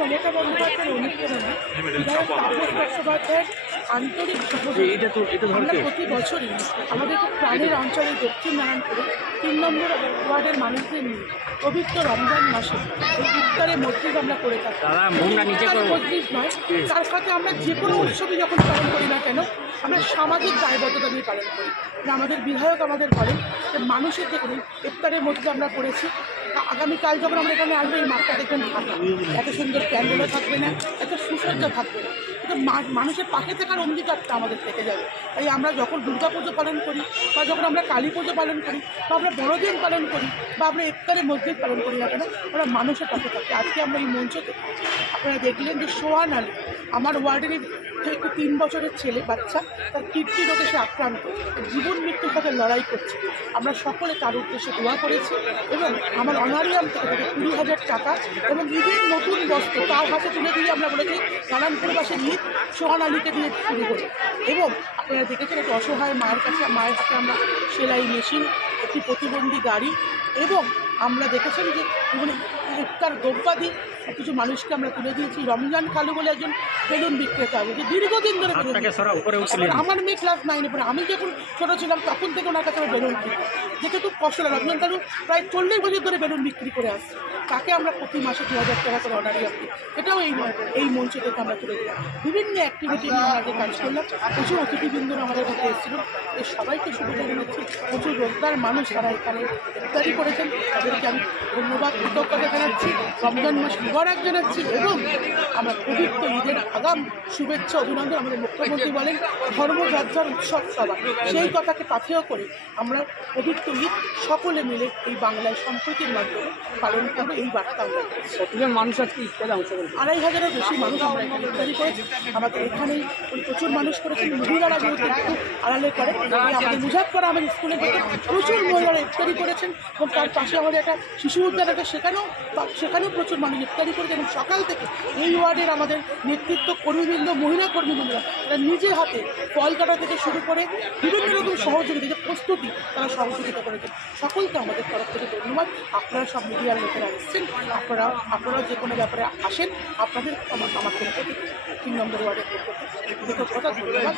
মমতা বন্দ্যোপাধ্যায়ের অনুপ্রেরণা বিধায়ক তাপস বন্দ্যোপাধ্যায়ের আন্তরিক আমরা প্রতি বছরই আমাদের খুব প্রাণের অঞ্চলের দক্ষিণ নারায়ণপুরে 3 নম্বর ওয়ার্ডের মানুষদের নিয়ে পবিত্র রমজান মাসে এই ইফতারের মসজিদ আমরা করে থাকি। মসজিদ নয়, তার সাথে আমরা যে কোনো উৎসবই যখন পালন করি না কেন আমরা সামাজিক দায়বদ্ধতা নিয়ে পালন করি। আমাদের বিধায়ক আমাদের বলেন যে মানুষের দেখুন ইফতারের মসজিদ আমরা করেছি, আগামীকাল যখন আমরা এখানে আসবো এই মাঠটা দেখবেন ফাঁকা, এত সুন্দর প্যান্ডেলও থাকবে না, এত সুসজ্জা থাকবে না, কিন্তু মানুষের পাশে থাকার অঙ্গীকারটা আমাদের থেকে যাবে। তাই আমরা যখন দুর্গা পুজো পালন করি বা যখন আমরা কালী পুজো পালন করি বা আমরা বড়দিন পালন করি বা আমরা ইফতারের মসজিদ পালন করি না কেন আমরা মানুষের পাশে থাকি। আজকে আমরা এই মঞ্চতে আপনারা দেখলেন যে সোহান আলী আমার ওয়ার্ডের একটু 3 বছরের ছেলে বাচ্চা, তার কিডনি রোগে সে আক্রান্ত, জীবন মৃত্যুর সাথে লড়াই করছে। আমরা সকলে তার উদ্দেশ্যে দোয়া করেছি এবং আমার অনারিয়াম থেকে তাকে 20,000 টাকা এবং ঈদের নতুন বস্ত্র তার হাতে তুলে দিয়ে আমরা বলেছি নারায়ণপুরবাসীর ঈদ সোহান আলীকে দিয়ে শুরু করি। এবং আপনারা দেখেছেন একটি অসহায় মায়ের হাতে আমরা সেলাই মেশিন, একটি প্রতিবন্ধী গাড়ি এবং আমরা দেখেছেন যে ইফতার দ্রব্যাদি কিছু মানুষকে আমরা তুলে দিয়েছি। রমজান খালু বলে একজন বেলুন বিক্রেতা যে দীর্ঘদিন ধরে আমার মেয়ে ক্লাস 9-এ পড়ে, আমি যখন ছোটো ছিলাম তখন থেকে ওনার কাছে বেলুন কিনি, দেখে খুব কষ্ট লাগে। রমজান খালু প্রায় 40 বছর ধরে বেলুন বিক্রি করে আসছে, তাকে আমরা প্রতি মাসে 2,000 টাকা করে অর্ডার রাখি। এটাও এই মঞ্চ থেকে আমরা তুলে দিলাম। বিভিন্ন অ্যাক্টিভিটি নিয়ে আমাদের কাজ করলাম। প্রচুর অতিথিবৃন্দরা আমাদের মধ্যে এসেছিল, এই সবাইকে সুবিধা জানাচ্ছি। প্রচুর রোজগার মানুষ তারা এখানে ইফতারি করেছেন, তাদেরকে আমি ধন্যবাদ কৃতজ্ঞতা জানাচ্ছি, রমজান মাস মুবারক জানাচ্ছি এবং আমরা পবিত্র ঈদের আগাম শুভেচ্ছা অভিনন্দন। আমাদের মুখ্যমন্ত্রী বলেন ধর্ম যার উৎসব সবার, সেই কথাকে পাথেয় করে আমরা পবিত্র ঈদ সকলে মিলে এই বাংলায় সম্প্রীতির মাধ্যমে পালন করবো, এই বার্তা আমরা মানুষ আজকে ইফতারে অংশগ্রহণ 2,500-এর বেশি মানুষ আমরা এখানে ইফতারি করেছি। আমাদের এখানেই প্রচুর মানুষ করেছেন, মহিলারা যেহেতু একটু আড়ালে করে আমাদের মুজাফফর আহমেদ স্কুলে থেকে প্রচুর মহিলারা ইফতারি করেছেন এবং তার পাশে আমাদের একটা শিশু উদ্যান আছে, সেখানেও প্রচুর মানুষ ইফতারি করেছেন। এবং সকাল থেকে এই ওয়ার্ডের আমাদের নেতৃত্ব কর্মীবৃন্দ, মহিলা কর্মীবৃন্দরা তারা নিজের হাতে ফল কাটা থেকে শুরু করে বিভিন্ন রকম সহযোগিতা যে প্রস্তুতি তারা সহযোগিতা করেছেন। সকলকে আমাদের তরফ থেকে ধন্যবাদ। আপনারা সব মিডিয়ার লোকেরা এসেছেন, আপনারা যে কোনো ব্যাপারে আসেন, আপনাদের আমার পক্ষ থেকে 3 নম্বর ওয়ার্ডের পক্ষ থেকে কৃতজ্ঞতা ধন্যবাদ।